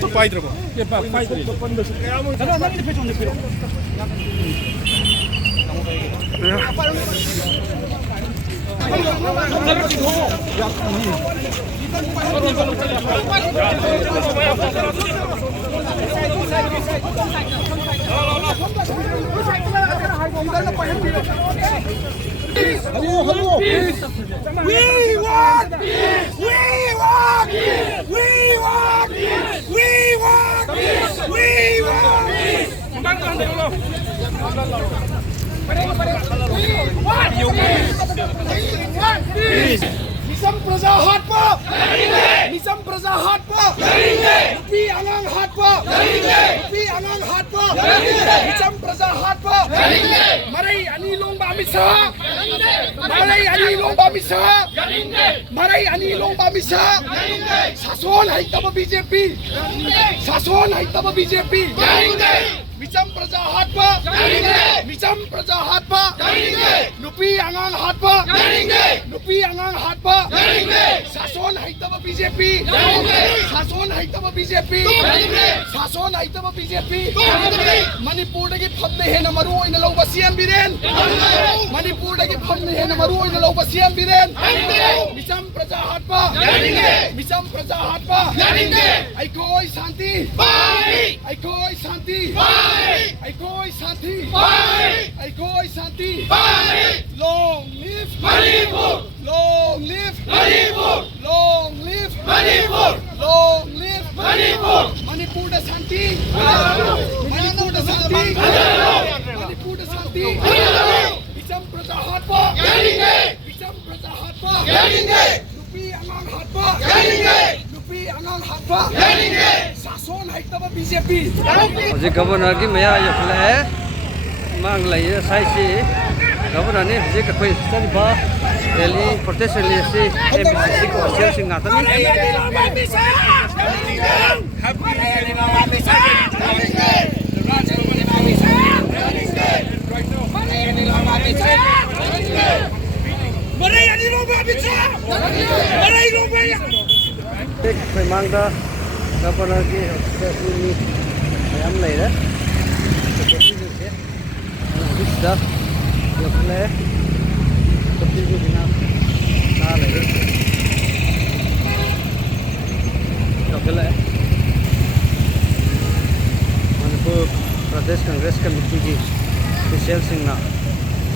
또 빠이 들어봐. 예, 빠이 들어. 잠깐 나 옆에 좀 옆으로. We want peace. We want peace. We want peace. We want peace. We want peace. Misam Praja Hatpa Misam Praja Hatpa Pi Angang Hatpa Pi Angang Hatpa Misam Praja Hatpa Maray Anilong Bamisa Maray Anilong Bamisa Maray Anilong Bamisa Sason Haitaba BJP Sason Haitaba BJP Misam Praja Hatpa Misam Praja Hatpa Nupi Angang Hatpa Nupi Angang Hatpa Sason Haitaba BJP Sason Haitaba BJP Sason Haitaba BJP Manipur dagi phamne hena maru oina lauba CM biren Manipur dagi phamne hena maru oina lauba CM biren Misam Praja Hatpa Misam Praja Hatpa Aikoi Shanti Aikoi Shanti Aikoi Shanti Aikoi Shanti Long live Manipur Long live Manipur Long live Manipur Long live Manipur Manipur da Shanti Manipur da Shanti Manipur da Shanti Misam Praja Hatpa Misam Praja Hatpa Nupi Angang Hatpa Nupi Angang Hatpa Sason Haitaba BJP Hojik governor ki maya yakhle mang lai sai si governor ne hojik koi study ba rally protest rally si MPCC ko share sing ngata ni Maray Anilong Bamisa Maray Anilong Bamisa koi mang da governor ki study ni ayam lai da this stuff yakhle tapi ni bina na lai yakhle Manipur Pradesh Congress Committee ki official sing na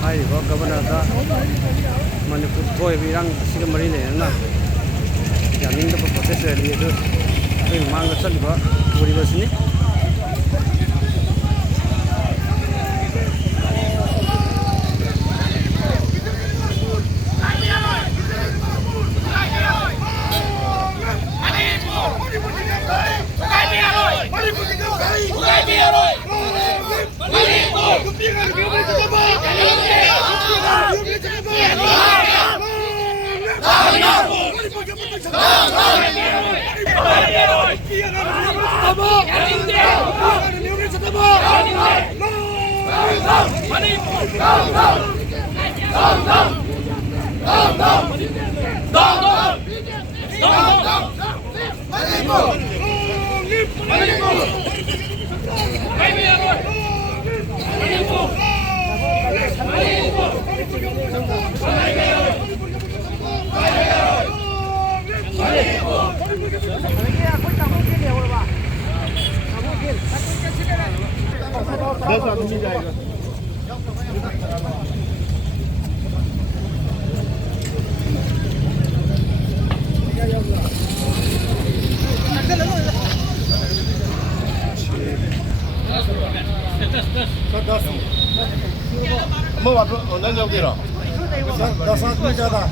hai ba governor da Manipur koi birang asiga mari le na yaning da protest rally do koi mang ga chali ba puri basni Mau apa? Online jauh kira. 10 menit dah.